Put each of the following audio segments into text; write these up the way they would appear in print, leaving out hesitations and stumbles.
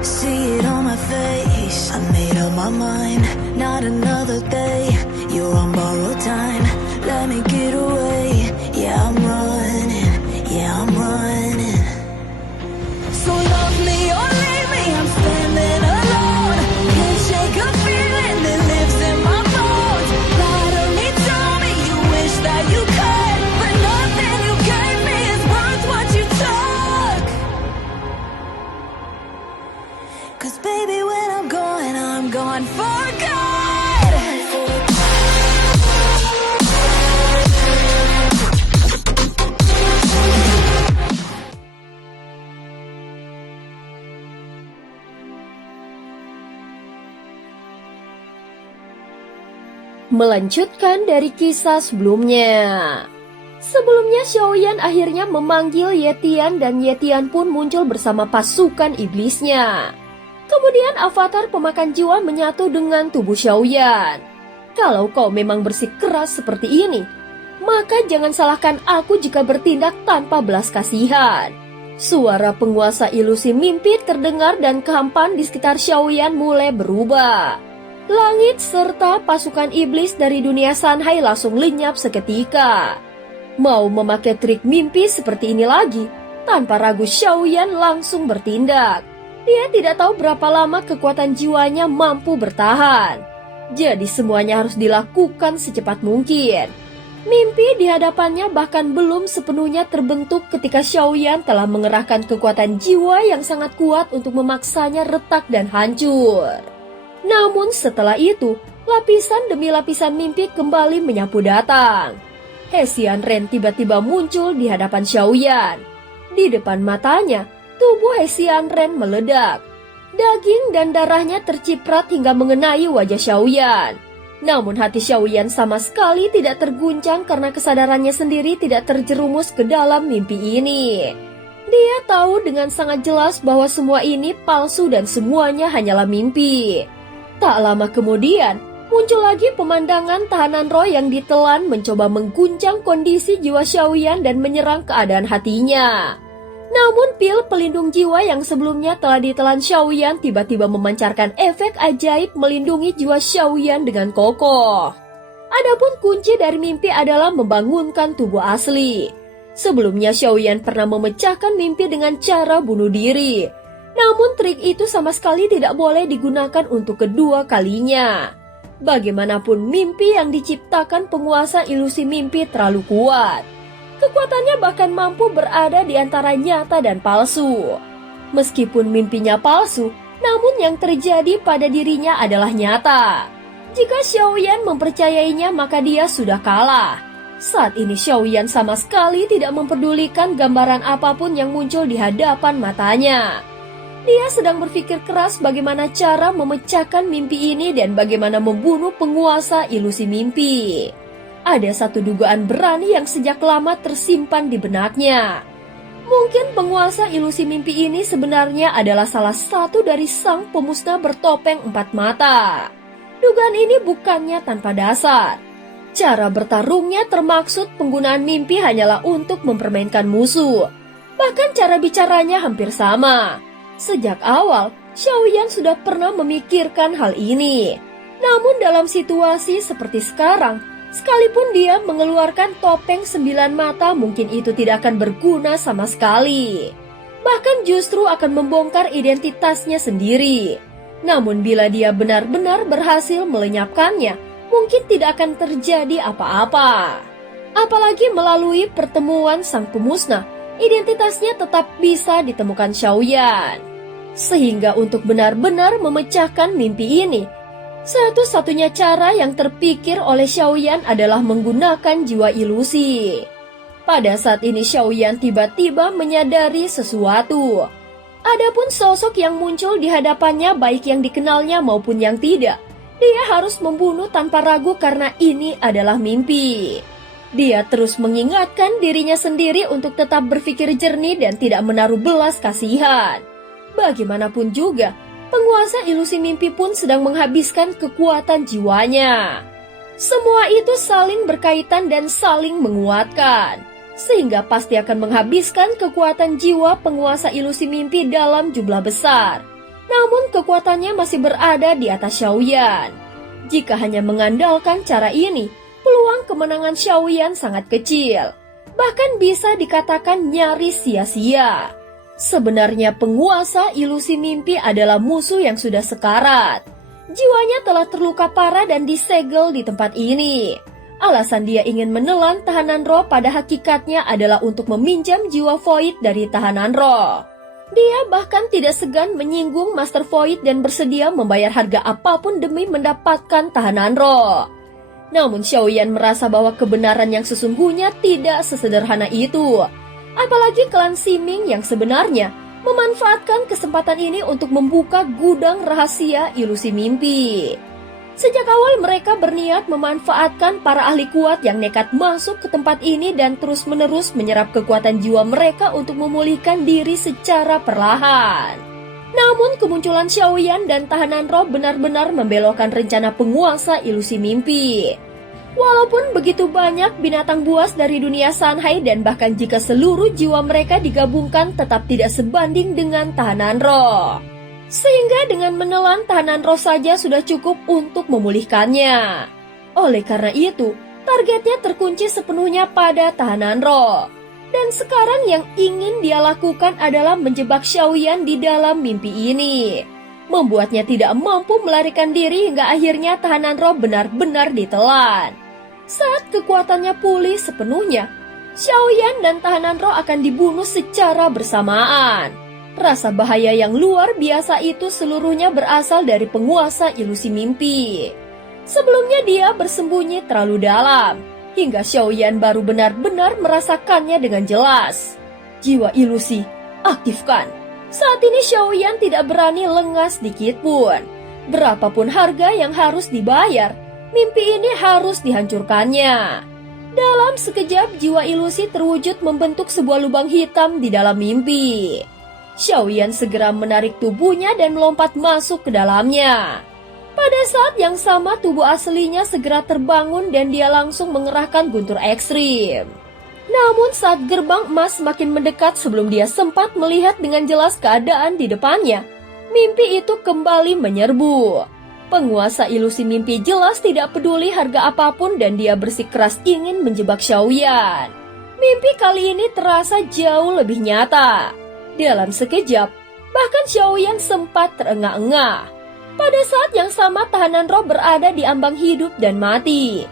See it on my face, I made up my mind. Not another day, you're on borrowed time. Let me get away, yeah I'm running, yeah I'm running. So love me or leave me, I'm standing alone. Can't shake a feeling that lives in my bones. Lie to me, tell me you wish that you could, but nothing you gave me is worth what you took. 'Cause baby when I'm gone for good. Melanjutkan dari kisah sebelumnya. Sebelumnya Xiaoyan akhirnya memanggil Yetian dan Yetian pun muncul bersama pasukan iblisnya. Kemudian avatar pemakan jiwa menyatu dengan tubuh Xiaoyan. Kalau kau memang bersikeras seperti ini, maka jangan salahkan aku jika bertindak tanpa belas kasihan. Suara penguasa ilusi mimpi terdengar dan kehampaan di sekitar Xiaoyan mulai berubah. Langit serta pasukan iblis dari dunia Sanhai langsung lenyap seketika. Mau memakai trik mimpi seperti ini lagi, tanpa ragu Xiaoyan langsung bertindak. Dia tidak tahu berapa lama kekuatan jiwanya mampu bertahan. Jadi semuanya harus dilakukan secepat mungkin. Mimpi di hadapannya bahkan belum sepenuhnya terbentuk ketika Xiaoyan telah mengerahkan kekuatan jiwa yang sangat kuat untuk memaksanya retak dan hancur. Namun setelah itu, lapisan demi lapisan mimpi kembali menyapu datang. Hesian Ren tiba-tiba muncul di hadapan Xiaoyan. Di depan matanya, tubuh Hesian Ren meledak. Daging dan darahnya terciprat hingga mengenai wajah Xiaoyan. Namun hati Xiaoyan sama sekali tidak terguncang karena kesadarannya sendiri tidak terjerumus ke dalam mimpi ini. Dia tahu dengan sangat jelas bahwa semua ini palsu dan semuanya hanyalah mimpi. Tak lama kemudian, muncul lagi pemandangan tahanan roh yang ditelan mencoba mengguncang kondisi jiwa Xiaoyan dan menyerang keadaan hatinya. Namun pil pelindung jiwa yang sebelumnya telah ditelan Xiaoyan tiba-tiba memancarkan efek ajaib melindungi jiwa Xiaoyan dengan kokoh. Adapun kunci dari mimpi adalah membangunkan tubuh asli. Sebelumnya Xiaoyan pernah memecahkan mimpi dengan cara bunuh diri. Namun trik itu sama sekali tidak boleh digunakan untuk kedua kalinya. Bagaimanapun mimpi yang diciptakan penguasa ilusi mimpi terlalu kuat. Kekuatannya bahkan mampu berada di antara nyata dan palsu. Meskipun mimpinya palsu, namun yang terjadi pada dirinya adalah nyata. Jika Xiaoyan mempercayainya maka dia sudah kalah. Saat ini Xiaoyan sama sekali tidak mempedulikan gambaran apapun yang muncul di hadapan matanya. Dia sedang berpikir keras bagaimana cara memecahkan mimpi ini dan bagaimana membunuh penguasa ilusi mimpi. Ada satu dugaan berani yang sejak lama tersimpan di benaknya. Mungkin penguasa ilusi mimpi ini sebenarnya adalah salah satu dari sang pemusnah bertopeng 4 mata. Dugaan ini bukannya tanpa dasar. Cara bertarungnya termaksud penggunaan mimpi hanyalah untuk mempermainkan musuh. Bahkan cara bicaranya hampir sama. Sejak awal, Xiaoyan sudah pernah memikirkan hal ini. Namun dalam situasi seperti sekarang, sekalipun dia mengeluarkan topeng 9 mata, mungkin itu tidak akan berguna sama sekali. Bahkan justru akan membongkar identitasnya sendiri. Namun bila dia benar-benar berhasil melenyapkannya, mungkin tidak akan terjadi apa-apa. Apalagi melalui pertemuan sang pemusnah, identitasnya tetap bisa ditemukan Xiaoyan. Sehingga untuk benar-benar memecahkan mimpi ini, satu-satunya cara yang terpikir oleh Xiaoyan adalah menggunakan jiwa ilusi. Pada saat ini Xiaoyan tiba-tiba menyadari sesuatu. Adapun sosok yang muncul di hadapannya baik yang dikenalnya maupun yang tidak, dia harus membunuh tanpa ragu karena ini adalah mimpi. Dia terus mengingatkan dirinya sendiri untuk tetap berpikir jernih dan tidak menaruh belas kasihan. Bagaimanapun juga, penguasa ilusi mimpi pun sedang menghabiskan kekuatan jiwanya. Semua itu saling berkaitan dan saling menguatkan, sehingga pasti akan menghabiskan kekuatan jiwa penguasa ilusi mimpi dalam jumlah besar. Namun kekuatannya masih berada di atas Xiaoyan. Jika hanya mengandalkan cara ini, peluang kemenangan Xiaoyan sangat kecil. Bahkan bisa dikatakan nyaris sia-sia. Sebenarnya penguasa ilusi mimpi adalah musuh yang sudah sekarat. Jiwanya telah terluka parah dan disegel di tempat ini. Alasan dia ingin menelan tahanan roh pada hakikatnya adalah untuk meminjam jiwa Void dari tahanan roh. Dia bahkan tidak segan menyinggung Master Void dan bersedia membayar harga apapun demi mendapatkan tahanan roh. Namun Xiaoyan merasa bahwa kebenaran yang sesungguhnya tidak sesederhana itu. Apalagi klan Siming yang sebenarnya memanfaatkan kesempatan ini untuk membuka gudang rahasia ilusi mimpi. Sejak awal mereka berniat memanfaatkan para ahli kuat yang nekat masuk ke tempat ini dan terus-menerus menyerap kekuatan jiwa mereka untuk memulihkan diri secara perlahan. Namun kemunculan Xiaoyan dan tahanan roh benar-benar membelokkan rencana penguasa ilusi mimpi. Walaupun begitu banyak binatang buas dari dunia Sanhai dan bahkan jika seluruh jiwa mereka digabungkan tetap tidak sebanding dengan tahanan roh. Sehingga dengan menelan tahanan roh saja sudah cukup untuk memulihkannya. Oleh karena itu, targetnya terkunci sepenuhnya pada tahanan roh. Dan sekarang yang ingin dia lakukan adalah menjebak Xiaoyan di dalam mimpi ini. Membuatnya tidak mampu melarikan diri hingga akhirnya tahanan roh benar-benar ditelan. Saat kekuatannya pulih sepenuhnya, Xiaoyan dan tahanan roh akan dibunuh secara bersamaan. Rasa bahaya yang luar biasa itu seluruhnya berasal dari penguasa ilusi mimpi. Sebelumnya dia bersembunyi terlalu dalam, hingga Xiaoyan baru benar-benar merasakannya dengan jelas. Jiwa ilusi, aktifkan. Saat ini Xiaoyan tidak berani lengah sedikit pun. Berapapun harga yang harus dibayar, mimpi ini harus dihancurkannya. Dalam sekejap jiwa ilusi terwujud membentuk sebuah lubang hitam di dalam mimpi. Xiaoyan segera menarik tubuhnya dan melompat masuk ke dalamnya. Pada saat yang sama tubuh aslinya segera terbangun dan dia langsung mengerahkan guntur ekstrim. Namun saat gerbang emas semakin mendekat sebelum dia sempat melihat dengan jelas keadaan di depannya, mimpi itu kembali menyerbu. Penguasa ilusi mimpi jelas tidak peduli harga apapun dan dia bersikeras ingin menjebak Xiaoyan. Mimpi kali ini terasa jauh lebih nyata. Dalam sekejap, bahkan Xiaoyan sempat terengah-engah. Pada saat yang sama tahanan roh berada di ambang hidup dan mati.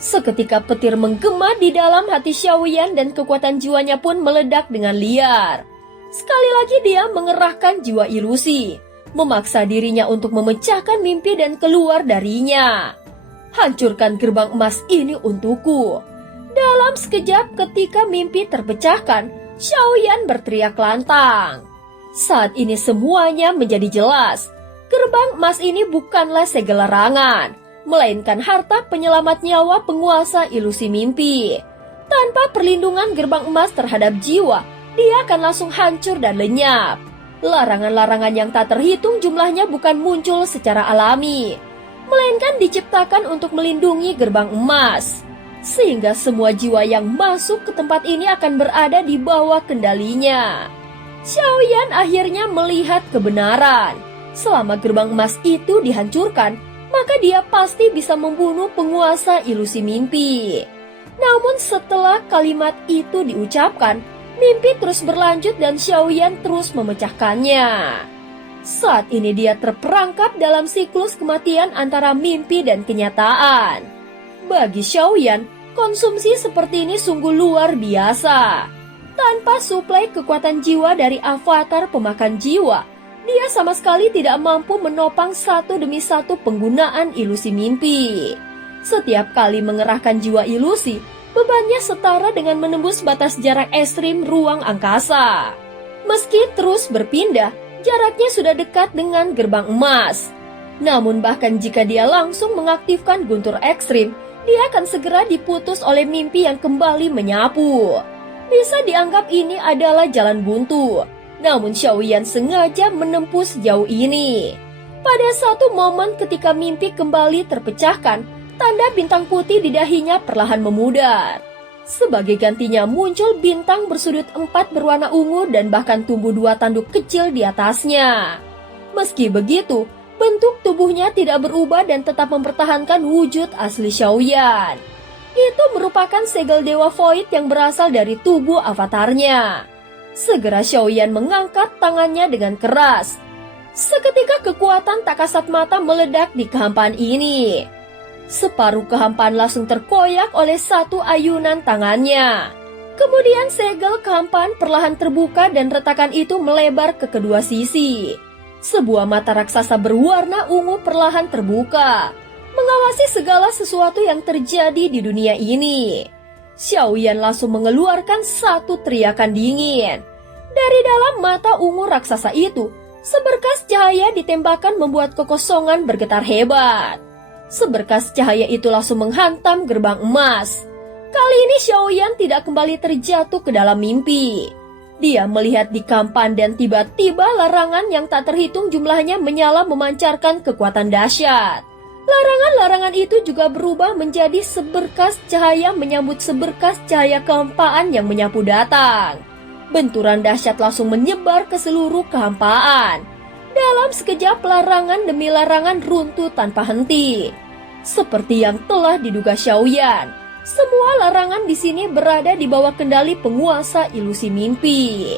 Seketika petir menggema di dalam hati Xiaoyan dan kekuatan jiwanya pun meledak dengan liar. Sekali lagi dia mengerahkan jiwa ilusi, memaksa dirinya untuk memecahkan mimpi dan keluar darinya. Hancurkan gerbang emas ini untukku. Dalam sekejap ketika mimpi terpecahkan, Xiaoyan berteriak lantang. Saat ini semuanya menjadi jelas. Gerbang emas ini bukanlah segel larangan, melainkan harta penyelamat nyawa penguasa ilusi mimpi. Tanpa perlindungan gerbang emas terhadap jiwa, dia akan langsung hancur dan lenyap. Larangan-larangan yang tak terhitung jumlahnya bukan muncul secara alami, melainkan diciptakan untuk melindungi gerbang emas. Sehingga semua jiwa yang masuk ke tempat ini akan berada di bawah kendalinya. Xiaoyan akhirnya melihat kebenaran. Selama gerbang emas itu dihancurkan, maka dia pasti bisa membunuh penguasa ilusi mimpi. Namun setelah kalimat itu diucapkan, mimpi terus berlanjut dan Xiaoyan terus memecahkannya. Saat ini dia terperangkap dalam siklus kematian antara mimpi dan kenyataan. Bagi Xiaoyan, konsumsi seperti ini sungguh luar biasa. Tanpa suplai kekuatan jiwa dari avatar pemakan jiwa, dia sama sekali tidak mampu menopang satu demi satu penggunaan ilusi mimpi. Setiap kali mengerahkan jiwa ilusi, bebannya setara dengan menembus batas jarak ekstrim ruang angkasa. Meski terus berpindah, jaraknya sudah dekat dengan gerbang emas. Namun bahkan jika dia langsung mengaktifkan guntur ekstrim, dia akan segera diputus oleh mimpi yang kembali menyapu. Bisa dianggap ini adalah jalan buntu. Namun Xiaoyan sengaja menempuh sejauh ini. Pada satu momen ketika mimpi kembali terpecahkan, tanda bintang putih di dahinya perlahan memudar. Sebagai gantinya muncul bintang bersudut 4 berwarna ungu dan bahkan tumbuh 2 tanduk kecil di atasnya. Meski begitu, bentuk tubuhnya tidak berubah dan tetap mempertahankan wujud asli Xiaoyan. Itu merupakan segel Dewa Void yang berasal dari tubuh avatarnya. Segera Xiaoyan mengangkat tangannya dengan keras. Seketika kekuatan tak kasat mata meledak di kehampaan ini. Separuh kehampaan langsung terkoyak oleh satu ayunan tangannya. Kemudian segel kehampaan perlahan terbuka dan retakan itu melebar ke kedua sisi. Sebuah mata raksasa berwarna ungu perlahan terbuka, mengawasi segala sesuatu yang terjadi di dunia ini. Xiaoyan langsung mengeluarkan satu teriakan dingin. Dari dalam mata ungu raksasa itu, seberkas cahaya ditembakkan membuat kekosongan bergetar hebat. Seberkas cahaya itu langsung menghantam gerbang emas. Kali ini Xiaoyan tidak kembali terjatuh ke dalam mimpi. Dia melihat di kampan dan tiba-tiba larangan yang tak terhitung jumlahnya menyala memancarkan kekuatan dahsyat. Larangan-larangan itu juga berubah menjadi seberkas cahaya menyambut seberkas cahaya kehampaan yang menyapu datang. Benturan dahsyat langsung menyebar ke seluruh kehampaan. Dalam sekejap larangan demi larangan runtuh tanpa henti. Seperti yang telah diduga Xiaoyan, semua larangan di sini berada di bawah kendali penguasa ilusi mimpi.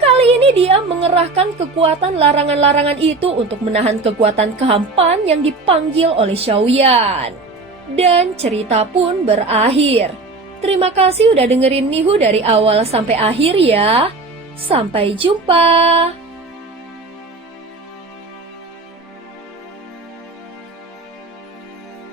Kali ini dia mengerahkan kekuatan larangan-larangan itu untuk menahan kekuatan kehampaan yang dipanggil oleh Xiaoyan. Dan cerita pun berakhir. Terima kasih udah dengerin Nihu dari awal sampai akhir ya. Sampai jumpa.